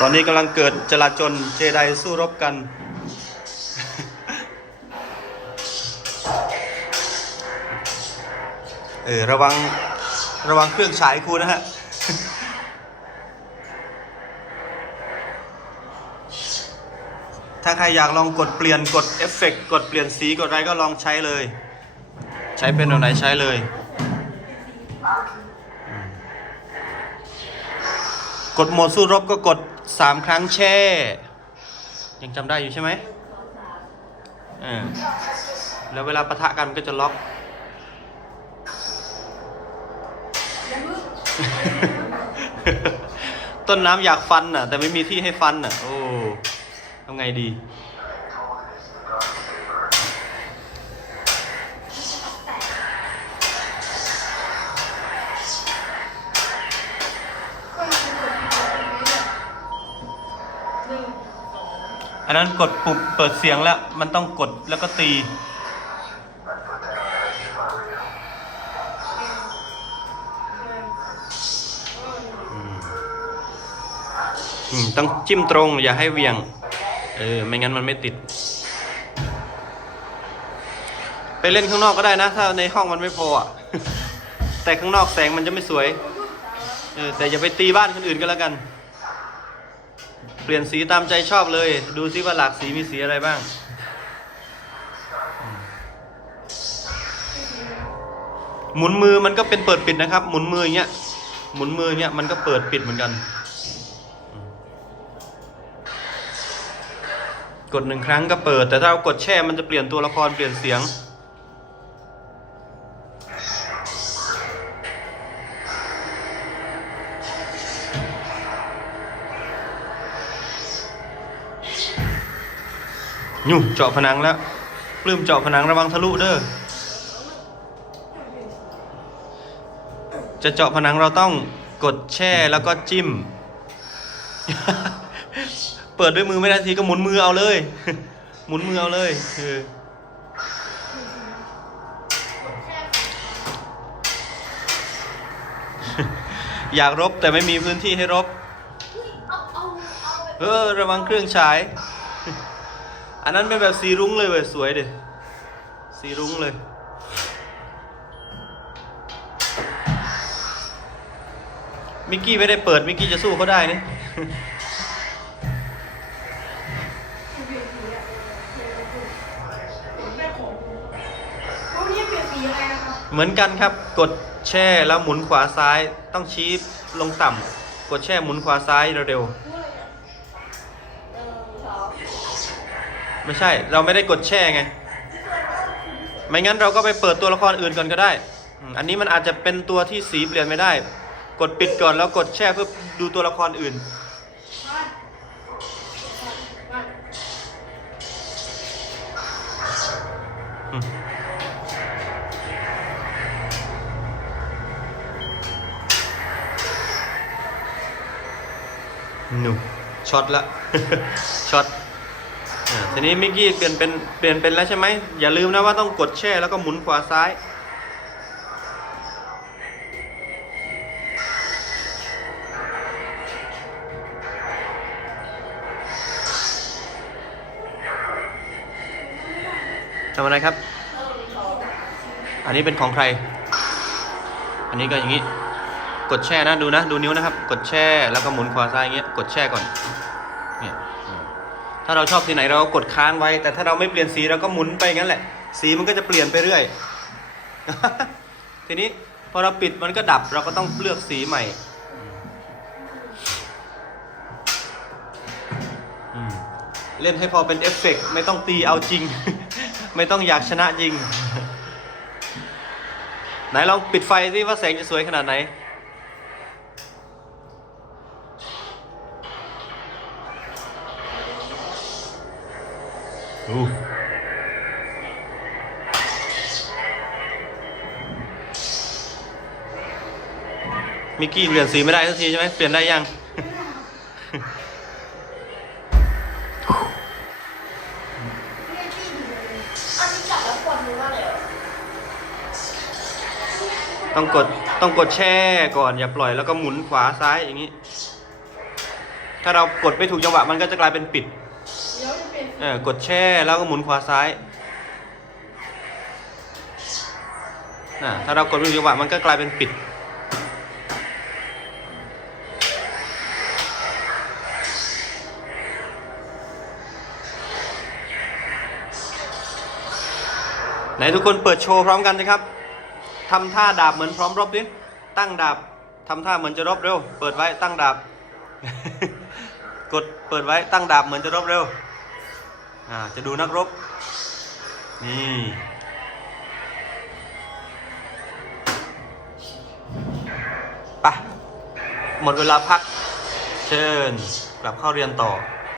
ตอนนี้กำลังเกิดจลาจลเจไดสู้รบกัน เออระวังระวังเครื่องฉายครูนะฮะ ถ้าใครอยากลองกดเปลี่ยนกดเอฟเฟกต์กดเปลี่ยนสีกดอะไรก็ลองใช้เลย ใช้เป็นตัวไหนใช้เลย กดโหมดสู้รบก็กด 3 ครั้งแช่ ยังจำได้อยู่ใช่ไหมอ่าแล้วเวลาปะทะกันมันก็จะล็อก ต้นน้ำอยากฟันน่ะ แต่ไม่มีที่ให้ฟันน่ะ โอ้ทำไงดี นนั้นกดปุ่มเปิดเสียงแล้ว มันต้องกดแล้วก็ตี อืม ต้องจิ้มตรง อย่าให้เวียง เออ ไม่งั้นมันไม่ติด ไปเล่นข้างนอกก็ได้นะ ถ้าในห้องมันไม่พออะ แต่ข้างนอกแสงมันจะไม่สวย เออ แต่อย่าไปตีบ้านคนอื่นก็แล้วกัน เปลี่ยนสีตามใจชอบเลย ดูซิว่าหลากสีมีสีอะไรบ้าง หมุนมือมันก็เป็นเปิดปิดนะครับ หมุนมืออย่างเงี้ย หมุนมืออย่างเงี้ยมันก็เปิดปิดเหมือนกัน กดหนึ่งครั้งก็เปิด แต่ถ้าเรากดแช่มันจะเปลี่ยนตัวละครเปลี่ยนเสียง ยุ่เจาะผนังแล้วปลื้มเจาะผนังระวังทะลุเด้อ จะเจาะผนังเราต้องกดแช่แล้วก็จิ้ม เปิดด้วยมือไม่ได้ทีก็หมุนมือเอาเลย หมุนมือเอาเลยเอออยากรบแต่ไม่มีพื้นที่ให้รบ เออ ระวังเครื่องฉาย อันนั้นเป็นแบบสีรุ้งเลยเว้ยสวยดิสีรุ้งเลย มิกกี้ไม่ได้เปิด มิกกี้จะสู้เขาได้นี่วันนี้เปลี่ยเหมือนกันครับ กดแช่แล้วหมุนขวาซ้าย ต้องชี้ลงต่ำ กดแช่หมุนขวาซ้ายเร็วๆ ไม่ใช่ เราไม่ได้กดแช่ไง ไม่งั้นเราก็ไปเปิดตัวละครอื่นก่อนก็ได้ อันนี้มันอาจจะเป็นตัวที่สีเปลี่ยนไม่ได้ กดปิดก่อนแล้วกดแช่เพื่อดูตัวละครอื่น หนูช็อตละช็อต ทีนี้มิกกี้เปลี่ยนเป็นเปลี่ยนเป็นแล้วใช่ไหมอย่าลืมนะว่าต้องกดแช่แล้วก็หมุนขวาซ้าย ทำอะไรครับ อันนี้เป็นของใคร อันนี้ก็อย่างนี้ กดแช่นะดูนะ ดูนิ้วนะครับ กดแช่แล้วก็หมุนขวาซ้ายอย่างเงี้ย กดแช่ก่อน ถ้าเราชอบสีไหนเราก็กดค้างไว้ แต่ถ้าเราไม่เปลี่ยนสีเราก็หมุนไปงั้นแหละ สีมันก็จะเปลี่ยนไปเรื่อย ทีนี้พอเราปิดมันก็ดับเราก็ต้องเลือกสีใหม่เล่นให้พอเป็นเอฟเฟกต์ไม่ต้องตีเอาจริง ไม่ต้องอยากชนะจริง ไหนลองปิดไฟสิว่าแสงจะสวยขนาดไหน อู้มิกกี้เปลี่ยนสีไม่ได้สักทีใช่ไหมเปลี่ยนได้ยัง ต้องกดต้องกดแช่ก่อนอย่าปล่อยแล้วก็หมุนขวาซ้ายอย่างนี้ ถ้าเรากดไม่ถูกจังหวะมันก็จะกลายเป็นปิด เออกดแช่แล้วก็หมุนขวาซ้ายนะถ้าเรากดไม่ถูกจังหวะมันก็กลายเป็นปิด ไหนทุกคนเปิดโชว์พร้อมกันนะครับทำท่าดาบเหมือนพร้อมรบดิ ตั้งดาบทำท่าเหมือนจะรบเร็ว เปิดไว้ตั้งดาบ กดเปิดไว้ตั้งดาบเหมือนจะรบเร็ว อ่าจะดูนักรบ นี่ไปะหมดเวลาพัก เชิญ กลับเข้าเรียนต่อ